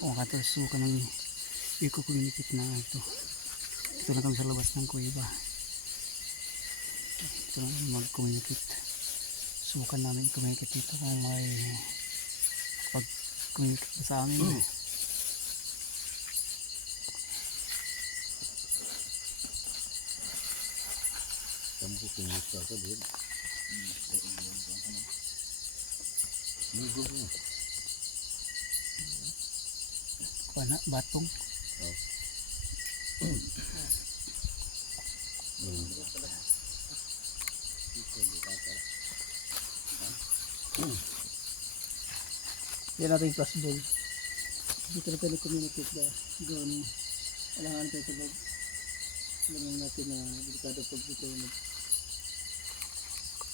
po mga ka-tours, so kanang i-communicate na ito. Ito na kami sa labas ng kuweba. Ito na mag-communicate. Subukan namin i-communicate nito kung may pag-communicate sa amin. Kamu communicate ka din. Pana, batong. Yan natin yung plus ball. Dito na tayo communicate ba? Doon, alangan tayo sa bag. Alangan natin na delikado pag dito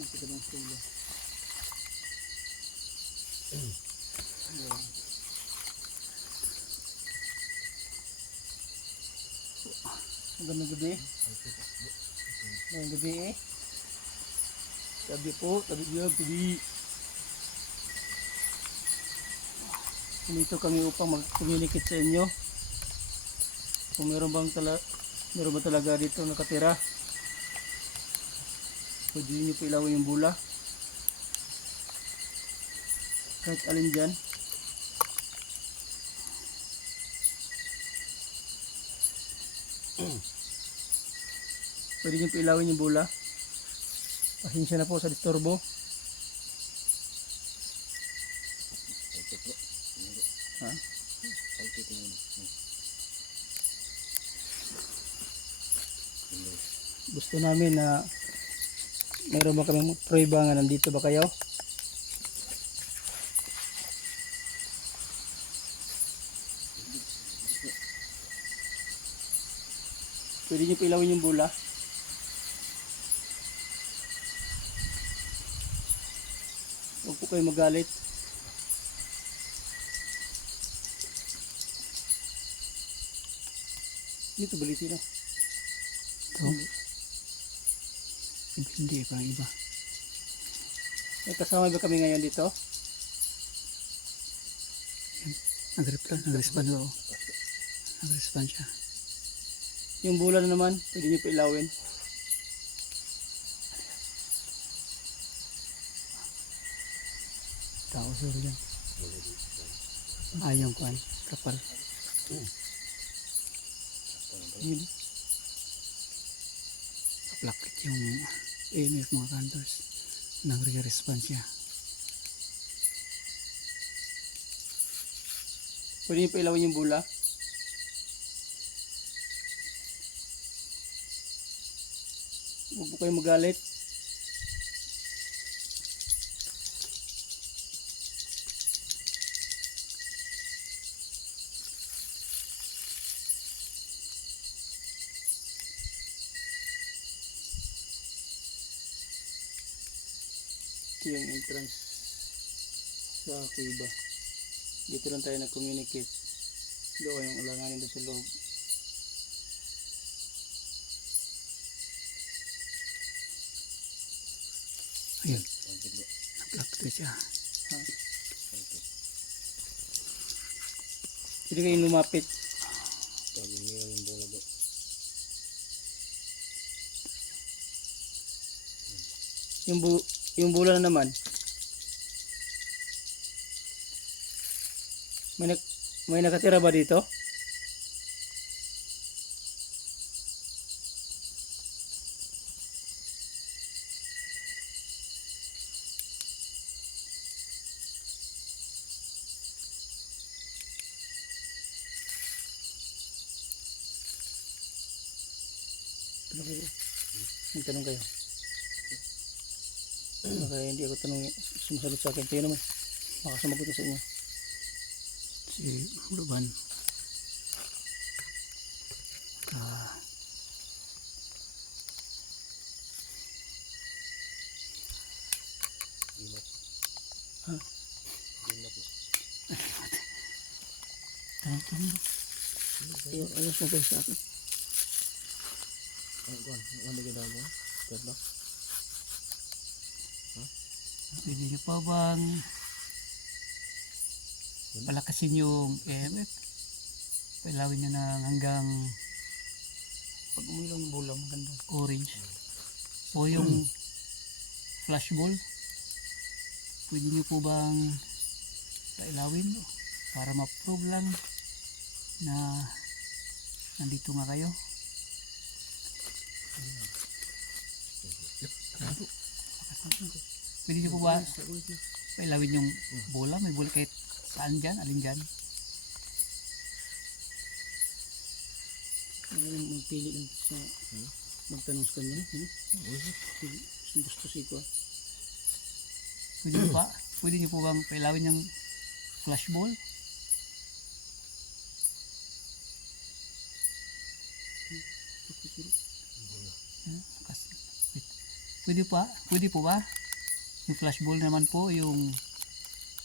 nakita ng sila. Magandang gabi. Magandang gabi eh. Sabi po, sabi bilang gabi. Dito kami upang mag-communicate sa inyo. Kung meron ba talaga dito nakatira, pwede nyo po ilawin yung bula. Kahit alin dyan. Pwede nyo po ilawin yung bula. Pasensya na po sa disturbo. Ha? Gusto namin na meron ba kami prueba nga nandito ba kayo? Pwede nyo pilawin yung bula. Huwag po kayo magalit. Dito balitin na. Ito. Hindi, parang iba. May kasama ba kami ngayon dito? Nag-respond ba? Nag-respond siya. Yung bula na naman, pwede nyo pa ilawin. Tao sir dyan. Ayong kuhan, kapal. Yun. Kaplakit yung EMF mga cantors. Nag-respond siya. Pwede nyo pa ilawin yung bula. Huwag po kayo magalit. Ito yung entrance sa kuweba. Dito lang tayo nag-communicate. Doon yung alanganin doon sa loob. Ayun. Nag-plug siya. Ha? Pwede kayong lumapit. Yung bula na naman. May nakatira ba dito? Magtanong kayo. Baka hindi ako tanong, sumasagot sa akin. Kayo naman, makasamagot na sa inyo. Si Ruban. Tanong. Ayos mo kayo sa akin. Pwede nyo pa bang palakasin yung EMF. Pailawin nyo na hanggang Pag umilaw ng bola, maganda. orange. O yung flashball, pwede nyo po bang pailawin para ma-prove lang na nandito nga kayo? Pwede nyo po ba pailawin yung bola? May bola kahit saan dyan, alin dyan? Magpili lang sa magtanong sa kanya. Gusto siko. Pwede nyo po bang pailawin yung flashball? Pwede po ba? Yung flashball naman po, yung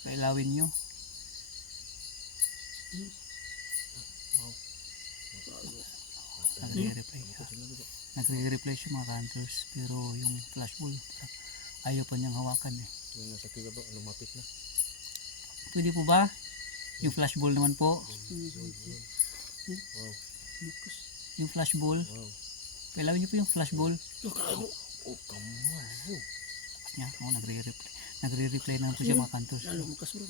pailawin nyo. Nagre-reply siya mga hunters, pero yung flashball ayaw pa niyang hawakan eh. Yung nasa tiga ba, lumapit na. Pwede po ba? Yung flashball naman po, Wow, yung flashball, wow. pailawin niyo po yung flashball. Oh, kamay. Niya, nagre-reply naman po siya mga hunters. Lalo makasurog.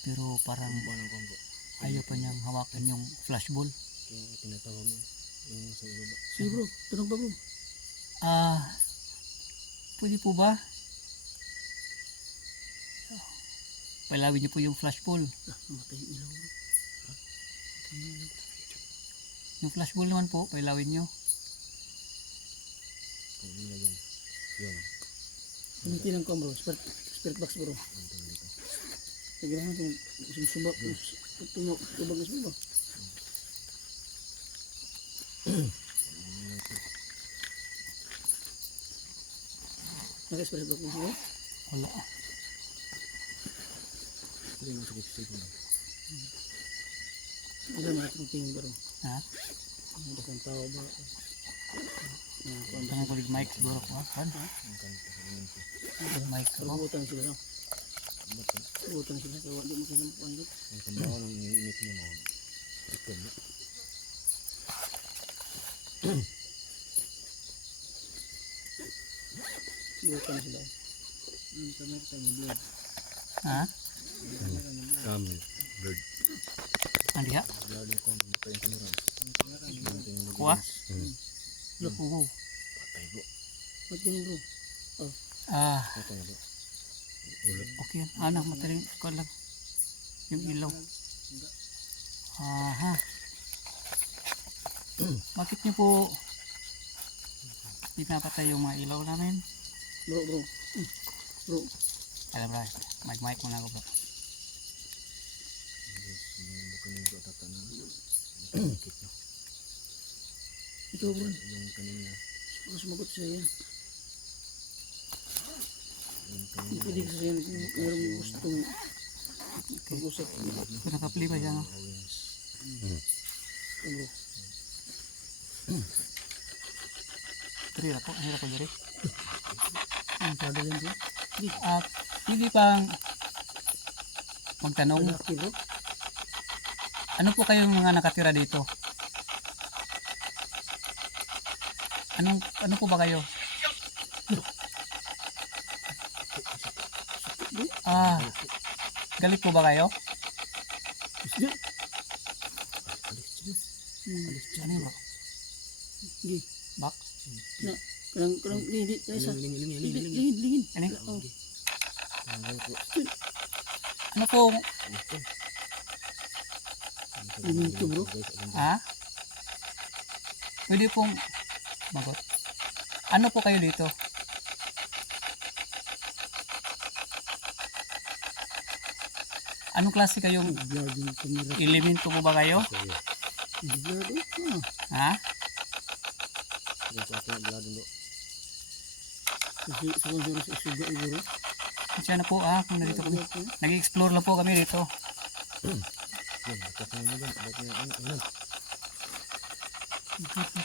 Pero parang Banang kombo. ayaw pa niyang hawakan yung flashball. Kaya tinatawag mo. Yung nasa ibaba. Sige bro, tunog ba bro? Pwede po ba? Pailawin niyo po yung flashball. Namatay yung ilaw bro. Namatay yung ilaw. Yung flashball naman po, pailawin niyo. Kung nilagyan. Yun. Pinitin ko bro, spirit box bro. Ang tawag dito. Sige naman itong sumsubak. Tubag na sumba. Naka-spirit box mo siya? Wala. Hindi mo sige na. Ilan natin tingin bro? Ha? Ada kang tao ba? Tanong ko yung mic siguro ko. Han? Ang kanita sa imin ko. Yung mic ko. Perbutan sila no? Ba't Perbutan sila. Kaya wala mo sila pandot. ang kambawa ng iniinit niya mo. Ikan na. Perbutan sila. Kamera tayo blood. Ha? Kami. Bird. Andi ha? Lalo ko. Matay yung kamera. Kuha? Look. Oo. Patay bro. Ba't ganun bro? Patay na bro. Okay yan. Anak, mataling ko lang. Yung ilaw. Aha. Bakit niyo po pinapatay yung mga ilaw namin? Bro. Bro. Alam bro, mic muna ako bro. Yung bukanin ko tatanan. Nakikit na. Ito bro. Yung kanina. Baka sumagot siya yan. Yung Hindi kanina. pwede kasi yan. Meron gustong pag-usap. Nakapli ba siya no? Ito bro. Tiri ako, hirap ko diri. Ang pada yan bro. Pwede pang magtanong, Laki bro. ano po kayong mga nakatira dito? Ano po ba kayo? Galit po ba kayo? Isda. Ano yun bro? Hindi. Bak? Karang lingin. Isa. Lingin. Ano? Oh. Ano po? Lingin ito bro. Pwede pong magot. Ano po kayo dito? Anong klase kayong Vlog yung camera. elemento po ba kayo? Vlog eh. Ha? Yung sa ating blado bro. Kasi sa konsero sa isuga eh bro. Siya na po kung nandito kami. Nag-explore lang po kami dito. Yun, nakasama na dyan. Ba't yung ano?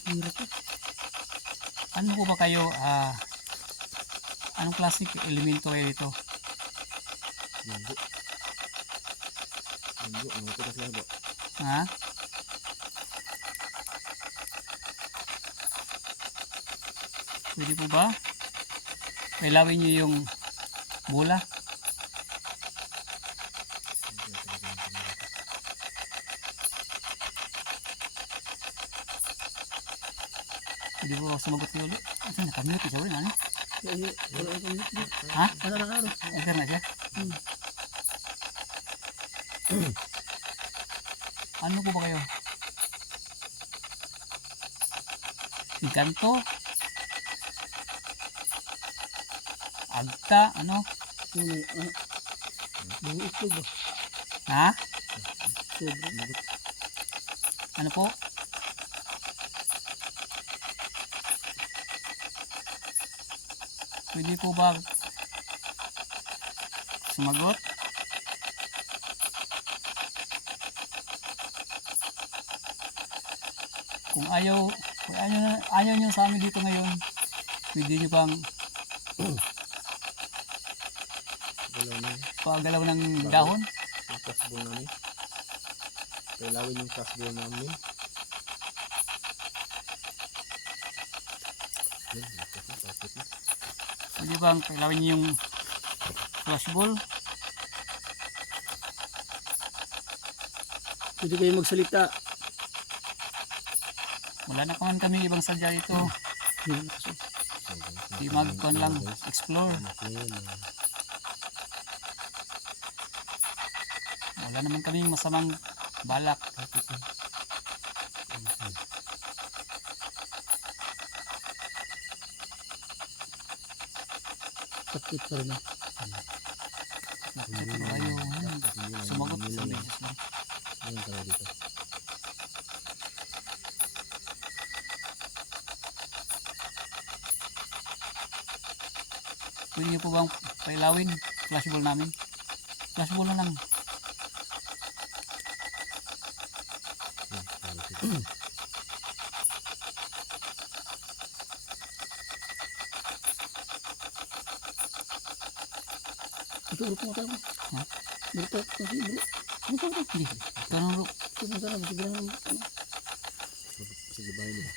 Hirap eh. Ano po ba kayo? Anong klase elemento kayo dito? Yun bro. Yun bro, ang matigas lang bro. Ha? Pwede po ba? Pailawin nyo yung bola. Pwede po sumagot kayo ulit. Ito, nakamute siya ulit. Ano? Wala akong mute. Ha? Ano na araw? Enter na siya? Ano po ba kayo? Ikanto? Agta? Ano? Buong itlog ba? Ha? Sobra. Ano po? Pwede po ba sumagot? Kung ayaw nyo sa amin dito ngayon, pwede nyo pang Galaw na yun. pagalaw ng dahon. Yung fastball namin. Kailawin yung fastball namin. Yan, lapit na. Pwede bang pailawin nyo yung flashball? Pwede kayo magsalita. Wala na naman kami ibang sadya dito. Di mag-con lang, explore. Wala naman kami masamang balak. Sakit pa rin. Ayaw, sumagot sa messages mo. Ayun talaga dito. Pwede nyo po bang pailawin flashball namin? Flashball na lang. Ito, bro, pumunta ako. Ha? Bro, kasi bro. Pumunta ako. Hindi. Ganun bro. Pumunta na, sige lang. Sige, bahay nila.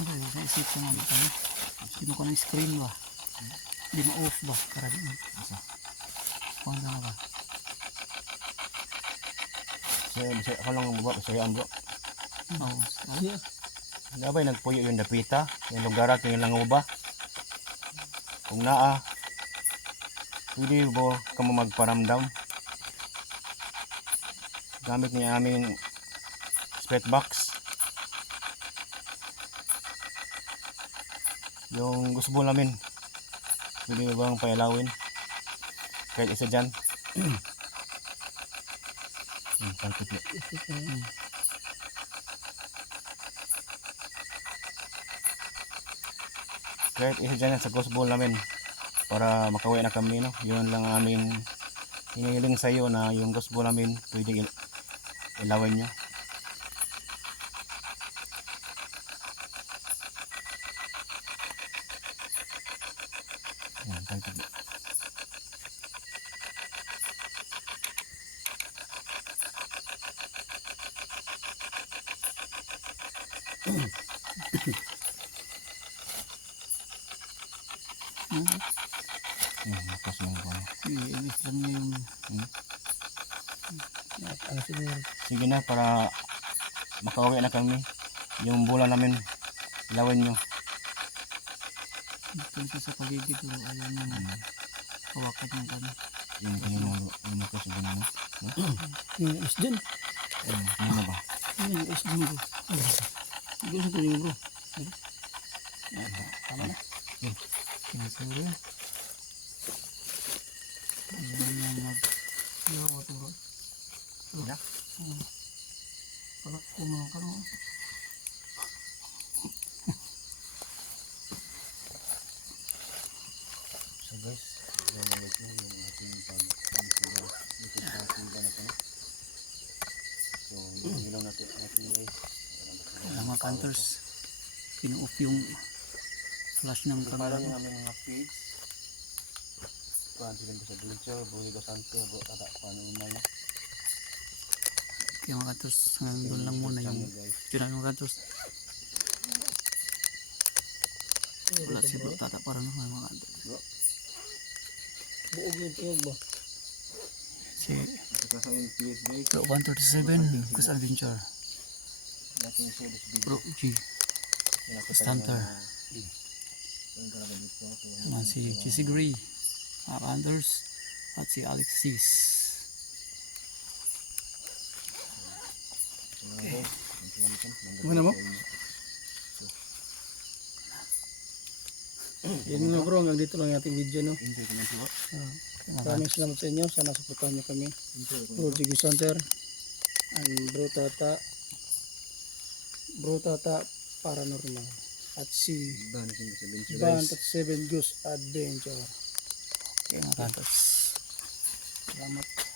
Ano yun? Sa isip ko naman kami. Hindi mo ko ng screen ba? Hindi mo off ba? Para din. Isa. On na ba? Kasi ako lang ang baba, masayaan bro. Oo. Siya. Nabay nagpuyo yung dapita, yung lugar at yung languba. Kung naa, pwede mo ka mo magparamdam. Gamit niya aming split box. Yung gusto mo namin, pwede mo bang pailawin? Kahit isa dyan. Kalpit mo. Kahit isa dyan sa ghost ball namin para makauwi na kami, no? Yun lang ang aming hinihiling sa iyo na yung ghost ball namin pwede ilawin nyo. Yan, kalpit mo. Lakas lang ko. I-miss lang niya yung Ano siguro? Sige na, para makauwi na kami. Yung bola namin, ilawin nyo. dito sa paligid pero ayaw niya hawakan yung kami. Yung kanina, yung lakas yung ganun, no? Yung is dyan. Ano ba? Yung is dyan bro. Gusto ko yung bro. Tama na. Kinasuri. Ayaw niya ayaw ito bro. Wala? Palak ko mga karoon. So guys, gawin na yung ating pag-pag-pag na ito. So, yung ilaw natin guys. Mga counters. Pino-off yung flash ng camera Parang ko. yung aming mga feeds. Kuhan sila sa Bridger, Buli ko Santo, Bro Tata, paano umay na. Kaya mga kantos, doon lang muna yung yun ang mga kantos. Wala si Bro Tata para naman mga kantos. Buog yung tingog ba? Si Ito sa yung feeds guys. Bro 137, Lucas Adventure. Natin show this video. Bro G, Stunter. Naman si Jesse Gray, mga kantos. At si Alexis. Ano mo? Yan nga bro, hanggang dito lang yung ating video, no? Enjoy ko lang po. Maraming salamat sa inyo. Sana supportahan nyo kami. Bro Jiggy Center and Bro Tata Paranormal at si Band at 7 Goose Adventure. Okay mga kantos. Salamat.